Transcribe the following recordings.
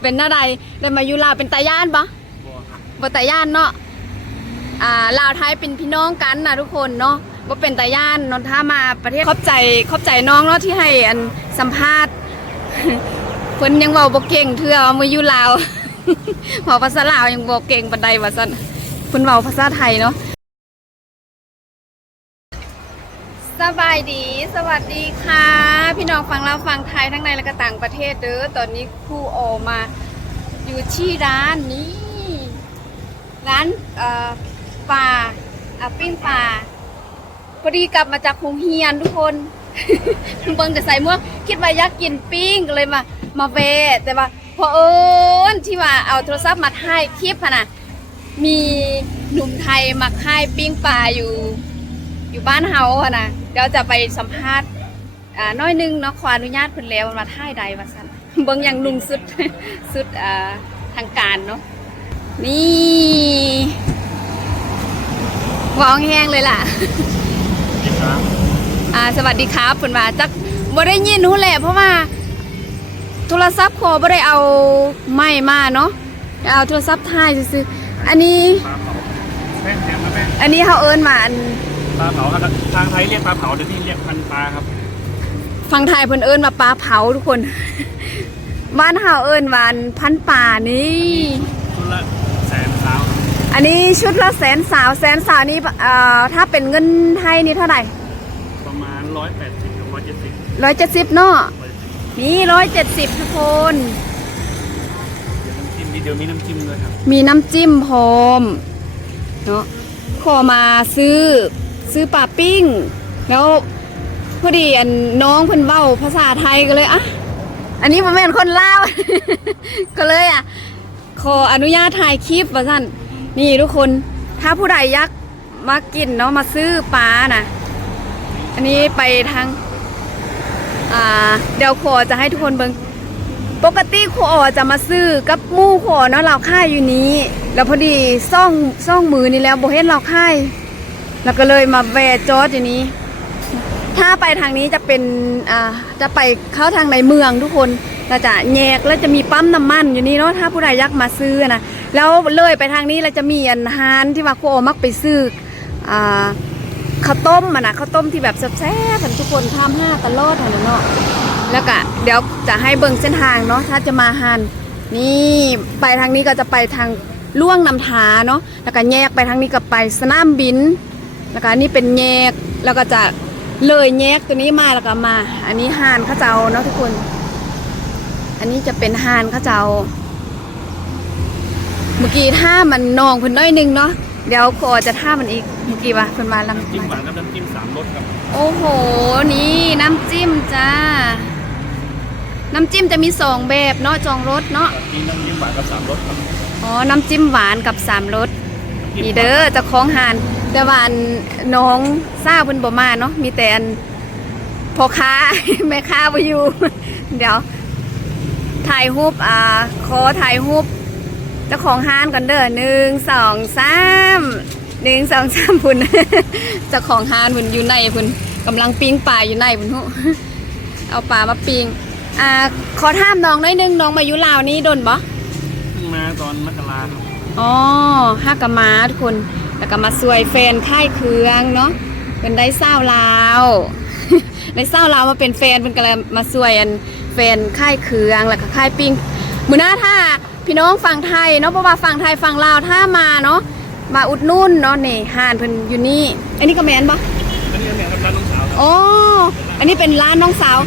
เป็นหน้าใดได้มาอยู่ลาวเป็นตาย่านปะบ่ตาย่านเนาะลาวไทยเป็นพี่น้องกันนะทุกคนเนาะว่าเป็นตาย่านนนถ้ามาประเทศขอบใจน้องเนาะที่ให้อันสัมภาษณ์เพิ่นยังเว้าบ่เก่งเทื่อว่ามาอยู่ลาวเว้าภาษาลาวยังบ่เก่งปานใดว่าซั่นเพิ่นเว้าภาษาไทยเนาะสบายดีสวัสดีค่ะพี่น้องฟังลาวฟังไทยทั้งในและก็ต่างประเทศเด้อตอนนี้ครูโอมาอยู่ที่ร้านนี้ร้านปลาปิ้งปลาพอดีกลับมาจากโรงเรียนทุกคนเบิ่งจะใส่หมวกคิดว่าอยากกินปิ้งก็เลยมาเวะแต่ว่าพอที่ว่าเอาโทรศัพท์มาถ่ายคลิปน่ะมีหนุ่มไทยมาค่ายปิ้งปลาอยู่บ้านเฮาค่ะนะเดี๋ยวจะไปสัมภาษณ์น้อยนึงเนาะขออนุญาตเพิ่นแล้วมาถ่ายใดว่าซั่นเบิ่งอย่างนุ่งสุดทางการเนาะนี่วางแห้งเลยล่ะสวัสดีครับเพิ่นว่าจักบ่ได้ยินฮู้แหละเพราะว่าโทรศัพท์ขอบ่ได้เอาไม้มาเนาะเอาโทรศัพท์ถ่ายซื่อๆอันนี้เฮาเอิ้นว่าปลาเผาครับทางไทยเรียกปลาเผาเดี๋ยวนี้เรียกพันปลาครับฝั่งไทยเพิ่นเอิ้นว่าปลาเผาทุกคนบ้านเฮาเอิ้นว่าพันป่านี่ชุดละ100,000อันนี้ชุดละ100,000นี่ถ้าเป็นเงินไทยนี่เท่าไหร่ประมาณ180 กับ170เนาะนี่170ทุกคนเดี๋ยวมีน้ำจิ้มด้วยครับมีน้ำจิ้มพร้อมเนาะขอมาซื้อปลาปิ้งแล้วพอดีน้องเพิ่นเว้าภาษาไทยก็เลยอันนี้บ่แม่นคนลาว ก็เลยขออนุญาตถ่ายคลิปว่าซั่นนี่ทุกคนถ้าผู้ใดอยากมากินเนาะมาซื้อปลาน่ะอันนี้ไปทางเดี๋ยวขอจะให้ทุกคนเบิ่งปกติขอจะมาซื้อกับหมู่ขอเนาะเราค่ายอยู่นี้แล้วพอดีซ่องมือนี่แล้วบ่เห็นเราค่ายแล้วก็เลยมาแวะจอดอยู่นี้ถ้าไปทางนี้จะเป็นจะไปเข้าทางในเมืองทุกคนเราจะแยกแล้วจะมีปั๊มน้ำมันอยู่นี่เนาะถ้าผู้ใดอยากมาซื้อนะแล้วเลยไปทางนี้เราจะมีอาหารที่ว่าโคมักไปซื้อข้าวต้มนะข้าวต้มที่แบบแซ่บๆทุกคนข้ามห้าตลอดเนาะแล้วก็เดี๋ยวจะให้เบิ่งเส้นทางเนาะถ้าจะมาฮันนี่ไปทางนี้ก็จะไปทางล่วงน้ำทาเนาะแล้วก็แยกไปทางนี้ก็ไปสนามบินแล้วก็นี่เป็นแยกแล้วก็จะเลยแยกตัวนี้มาแล้วก็มาอันนี้ฮานข้าเจ้าเนาะทุกคนอันนี้จะเป็นฮานข้าเจ้าเมื่อกี้ท่ามันนองเพิ่นน้อยนึงเนาะเดี๋ยวขอจะท่ามันอีกเมื่อกี้ว่าเพิ่นมาลำจิ้มหวานกับน้ำจิ้ม3 รสครับโอ้โหนี่น้ำจิ้มจ้าน้ำจิ้มจะมี2แบบเนาะ2 รสเนาะมีน้ำจิ้มหวานกับ3 รสครับอ๋อน้ำจิ้มหวานกับ3 รสมีเด้อจะคล้องหานแต่ว่าน้องทราบเพิ่นบ่มาเนาะมีแต่พ่อค้าแม่ค้าบ่อยู่เดี๋ยวถ่ายรูปขอถ่ายรูปเจ้าของห้านก่อนเด้อ1 2 3พุ่นเจ้าของห้านพุ่นอยู่ในพุ่นกำลังปิ้งปลาอยู่ในพุ่นฮู้เอาปลามาปิ้งขอถามน้องหน่อยนึงน้องมาอยู่ลาวนี้โดนบ่มาตอนมกราคมอ๋อฮักกะมาทุกคนแล้วก็มาสวยแฟนค่ายเครื่องเนาะเป็นได้เศร้าลาวได้เศร้าลาวมาเป็นแฟนเป็นก็เลยมาสวยแฟนค่ายเครื่องแล้วก็ค่ายปิ้งมื้อหน้าถ้าพี่น้องฝั่งไทยเนาะเพราะว่าฝั่งไทยฝั่งลาวถ้ามาเนาะมาอุดหนุนเนาะนี่ห่านเพิ่นอยู่นี่อันนี้ก็แม่นบ่อันนี้เนี่ยร้านน้องสาวอ๋ออันนี้เป็นร้านน้องสาว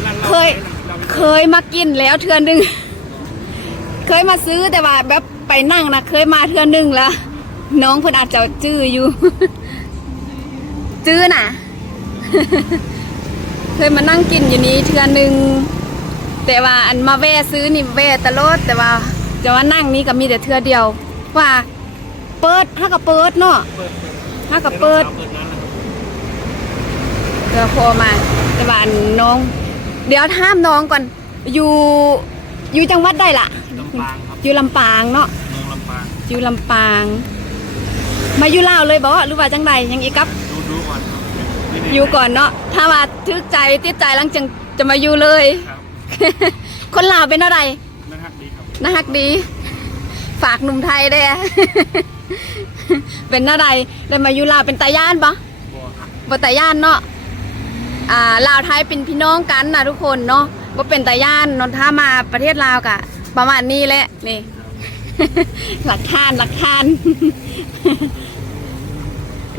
เคยมากินแล้วเทื่อนึงเคยมาซื้อแต่ว่าแบบไปนั่งนะเคยมาเทื่อนึงแล้วน้องเพิ่นอาจจะจื้ออยู่จื้อน่ะ เคยมานั่งกินอยู่นี้เทื่อนึงแต่ว่ามาแวะซื้อนี่แวะตลอดแต่ว่าจะว่านั่งนี้ก็มีแต่เทื่อเดียวว่าเปิดฮักก็เปิดเนาะฮักก็เปิดเดี๋ยวพอมาแต่ว่าน้องเดี๋ยวถามน้องก่อนอยู่จังหวัดใดล่ะอยู่ลำปางเนาะอยู่ลำปางมาอยู่ลาวเลยบ่หรือว่าจังใดยังอีกครับดูก่อนอยู่ก่อนเนาะถ้าว่าทึกใจติดใจหลังจะมาอยู่เลยคนลาวเป็นอะไรนะฮะ กดีครับ น่าฮักดี ฝากหนุ่มไทยได้ เป็นหน้าใดได้มาอยู่ลาวเป็นตาย่านปะ บัว บ่ตาย่านเนาะลาวไทยเป็นพี่น้องกันนะทุกคนเนาะบ่เป็นตาย่านเนนถ้ามาประเทศลาวกะประมาณนี้แหละนี่ หลักฐาน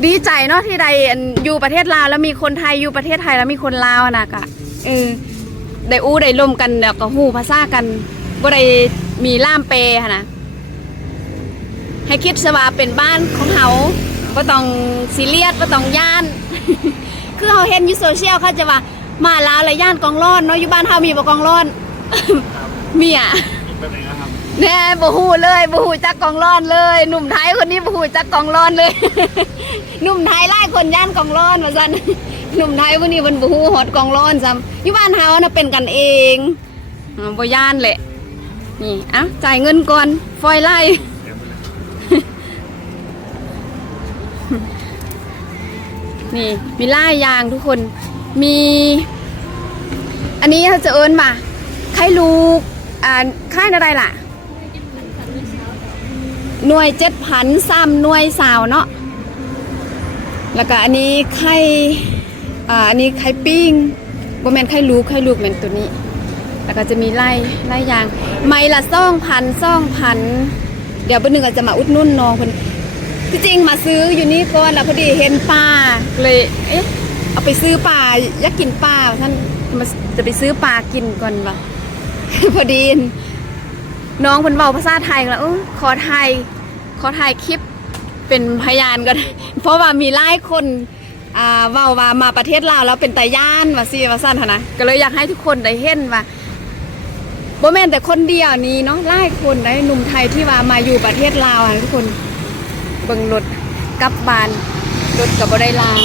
ดีใจเนาะที่ใดอยู่ประเทศลาวแล้วมีคนไทยอยู่ประเทศไทยแล้วมีคนลาวนะกะได้อู้ได้ร่วมกันแล้วก็ฮู้ภาษากันบ่ได้มีล่ามเปหั่นนะให้คิดซะว่าเป็นบ้านของเฮาบ่ต้องซีเรียสบ่ต้องย่าน คือเฮาเห็นอยู่โซเชียลเขาจะว่ามาลาวแล้วย่านกองร้อนเนาะอยู่บ้านเฮามีบ่กองร้อน ครับ มีอ่ะ อีกแบบไหนนะครับ แน่บ่ฮู้เลยบ่ฮู้จักกองร้อนเลยหนุ่มไทยคนนี้บ่ฮู้จักกองร้อนเลย หนุ่มไทยหลายคนย่านกองร้อนว่าซั่น หนุ่มไทยผู้นี้เพิ่นบ่ฮู้ฮอดกองร้อนซ้ำอยู่บ้านเฮาน่ะเป็นกันเองบ่ย่านแหละนี่เอ้าจ่ายเงินก่อนฟอยไล่ เดี๋ยวไปเลย นี่มีหลายอย่างทุกคนมี อันนี้เขาจะเอิ้นมาไข่ลูกค่ายอะไรล่ะหน่วย7,000ซ้ำหน่วยสาวเนาะแล้วก็อันนี้ไข่อันนี้ไข่ปิ้งบ่แม่นไข่ลูกแม่นตัวนี้ แล้วก็จะมีไล่อย่างไม้ละ2,000 เดี๋ยวเบอร์หนึ่งอาจจะมาอุดหนุ่นน้องคนที่จริงมาซื้ออยู่นี่ก่อนแล้วพอดีเห็นปลาเลยเอาไปซื้อปลาอยากกินปลาท่านมาจะไปซื้อปลากินก่อนวะ พอดีน้องคนเบาภาษาไทยแล้วขอถ่ายคลิปเป็นพยานก็ได้ เพราะว่ามีหลายคนเว้าว่ามาประเทศลาวแล้วเป็นตาย่านว่าซี่ว่าซั่นหั่นนะก็เลยอยากให้ทุกคนได้เห็นว่าบ่แม่นแต่คนเดียวนี้เนาะหลายคนได้หนุ่มไทยที่ว่ามาอยู่ประเทศลาวอะทุกคนเบิ่งรถกลับบ้านรถก็บ่ได้ล้าง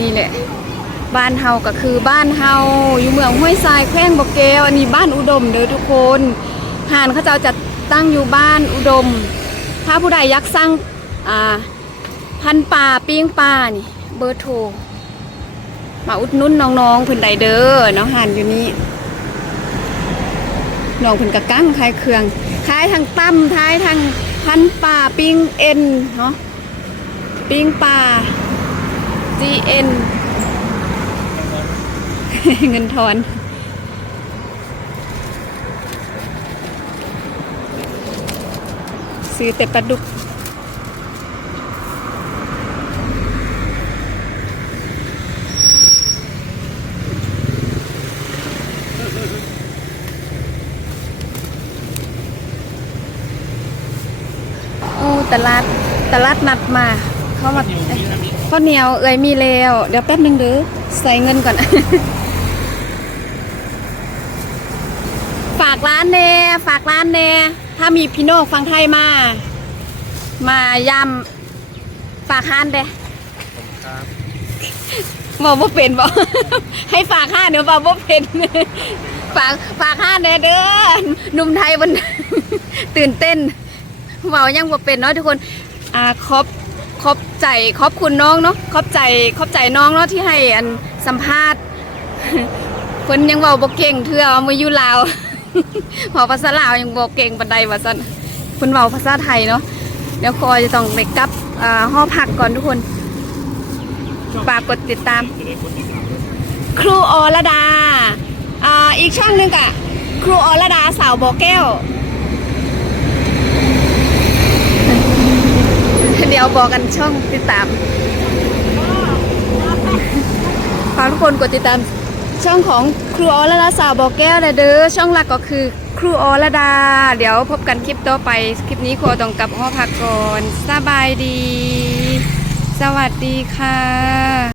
นี่แหละบ้านเฮาก็คือบ้านเฮาอยู่เมืองห้วยทรายแขวงบ่อแก้วอันนี้บ้านอุดมเด้อทุกคนห่านเขาเจ้าจะตั้งอยู่บ้านอุดมถ้าผู้ใดอยากสั่งพันปลาปิ้งปลานี่เบอร์โทรมาอุดหนุนน้องๆเพิ่นได้เด้อเนาะห่านอยู่นี่น้องเพิ่นก็กั้งขายเครื่องขายทั้งตั้มขายทั้งพันปลาปิ้งเอ็นเนาะปิ้งปลาGN เงินทอนซื้อแต่ปลาดุกโอ้ตลาดนัดมาเข้ามาข้าวเหนียวมีแล้วเดี๋ยวแป๊บนึงเด้อใส่เงินก่อน ฝากร้านแน่ถ้ามีพี่น้องฟังไทยมายำฝากห้านเด้ ครับ บอกว่าเป็นบอก ให้ฝากห้านเดี๋ยวบอกว่าเป็น ฝากห้านเด้อหนุ่มไทยมัน ตื่นเต้นบอกยังว่าเป็นเนาะทุกคนขอบคุณน้องเนาะขอบใจน้องเนาะที่ให้สัมภาษณ์ เพิ่นยังเว้าบ่เก่งเทื่อเอามาอยู่ลาว เว้าภาษาลาวยังบ่เก่งปานใดว่าซั่นเพิ่นเว้าภาษาไทยเนาะเดี๋ยวคอยจะต้องไปกลับหอพักก่อนทุกคนฝากกดติดตาม จะได้กดติดตามด้วย ครูอรดาอีกช่องหนึงกะครูอรดาสาวบ่อแก้ว เดี๋ยวบอกกันช่องติดตามฝากทุกคนกดติดตามช่องของครูอรดาสาวบอกแก้วเลยเด้อช่องหลักก็คือครูอรดาเดี๋ยวพบกันคลิปต่อไปคลิปนี้ขอต้องกลับหอพักก่อนสบายดีสวัสดีค่ะ